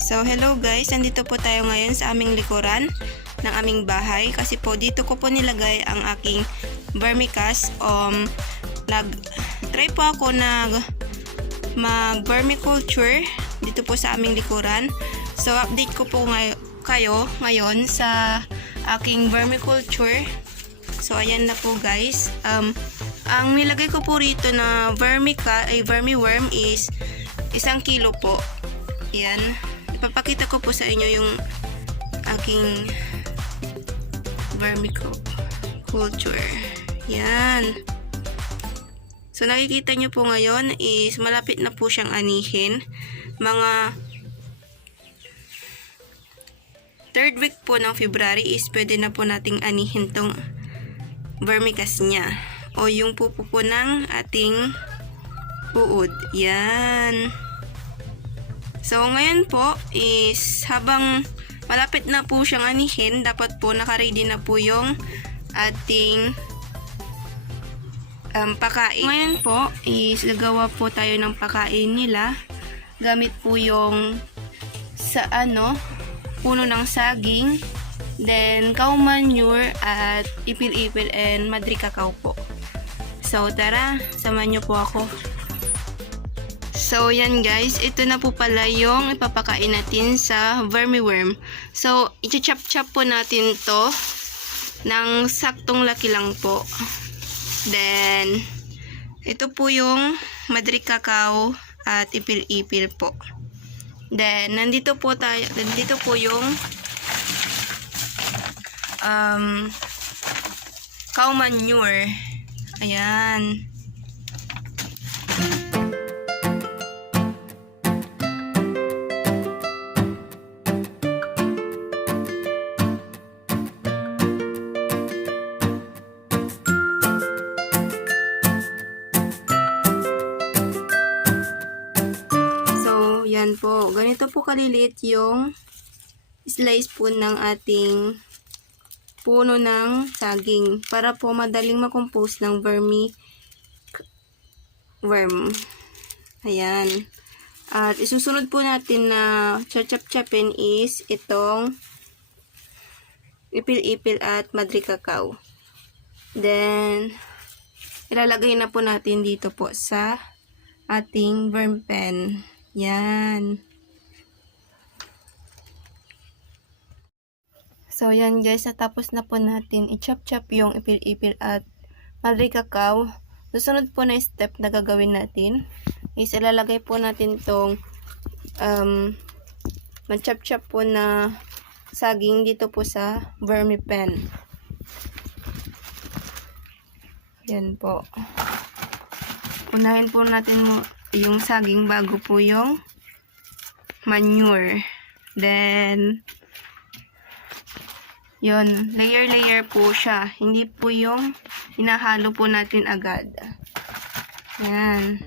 So, hello guys, nandito po tayo ngayon sa aming likuran ng aming bahay kasi po dito ko po nilagay ang aking vermicast. Nag-try po ako mag-vermiculture dito po sa aming likuran. So, update ko po kayo ngayon sa aking vermiculture. So, ayan na po guys. Ang nilagay ko po rito na vermiworm is 1 kilo po. Yan. Ipapakita ko po sa inyo yung aking vermiculture. Yan. So, nakikita nyo po ngayon is malapit na po siyang anihin. Mga 3rd week po ng February is pwede na po nating anihin tong vermicast niya. O yung pupo po ng ating uod. Yan. So, ngayon po is habang malapit na po siyang anihin, dapat po naka-ready na po yung ating pakain. Ngayon po is gagawa po tayo ng pakain nila. Gamit po yung puno ng saging, then cow manure at ipil-ipil and madri cacao po. So, tara, samahan nyo po ako. So, yan guys, ito na po pala yung ipapakain natin sa vermiworm. So, i-chop-chop po natin to ng saktong laki lang po. Then, ito po yung madri cacao at ipil-ipil po. Then, nandito po yung cow manure. Ayan. Yan po. Ganito po kaliliit yung slice po ng ating puno ng saging para po madaling makompose ng vermiworm. Ayan. At isusunod po natin na chop-chopin is itong ipil-ipil at madri cacao. Then, ilalagay na po natin dito po sa ating verm pen. Yan. So, yan guys. Natapos na po natin i-chop-chop yung ipil-ipil at madri cacao. Susunod po na step na gagawin natin is ilalagay po natin tong mag-chop-chop po na saging dito po sa vermi pen. Yan po. Unahin po natin yung saging bago po yung manure. Then, yun, layer po siya. Hindi po yung hinahalo po natin agad. Yan.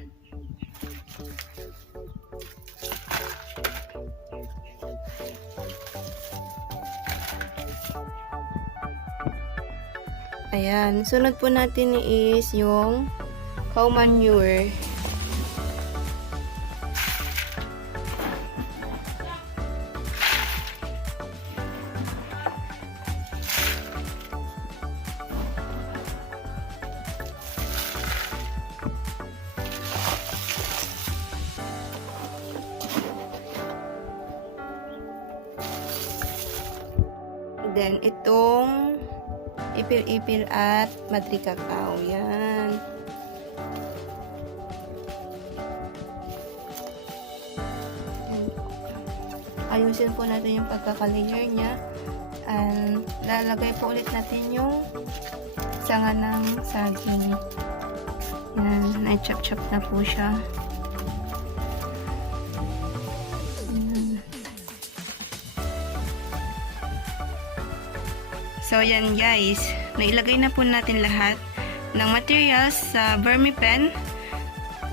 Ayan. Sunod po natin is yung cow manure. Then, itong ipil-ipil at madri cacao. Yan. Ayusin po natin yung pagkakalayer niya. And, lalagay po ulit natin yung sanga ng saging. Yan. Na-chop-chop na po siya. So, yan guys. Nailagay na po natin lahat ng materials sa vermi pen.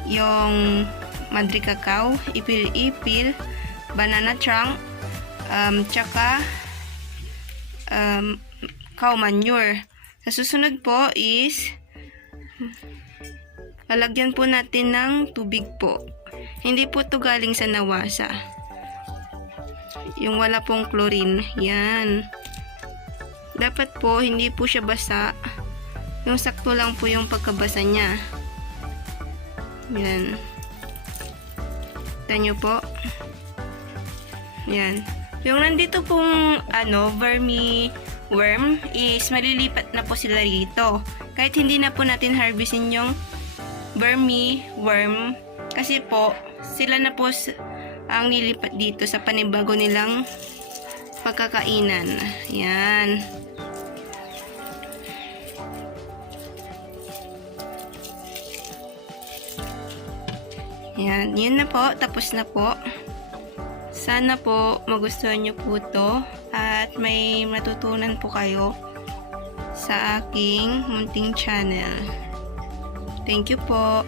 Yung madri cacao, ipil-ipil, banana trunk, tsaka cow manure. Sa susunod po is lalagyan po natin ng tubig po. Hindi po ito galing sa nawasa. Yung wala pong chlorine. Yan. Dapat po, hindi po siya basa. Yung sakto lang po yung pagkabasa niya. Yan. Kita nyo po. Yan. Yung nandito pong worm is malilipat na po sila rito. Kahit hindi na po natin harvestin yung worm kasi po sila na po ang nilipat dito sa panibago nilang pagkakainan. Yan. Yan. Yan na po. Tapos na po. Sana po magustuhan nyo po to at may matutunan po kayo sa aking munting channel. Thank you po.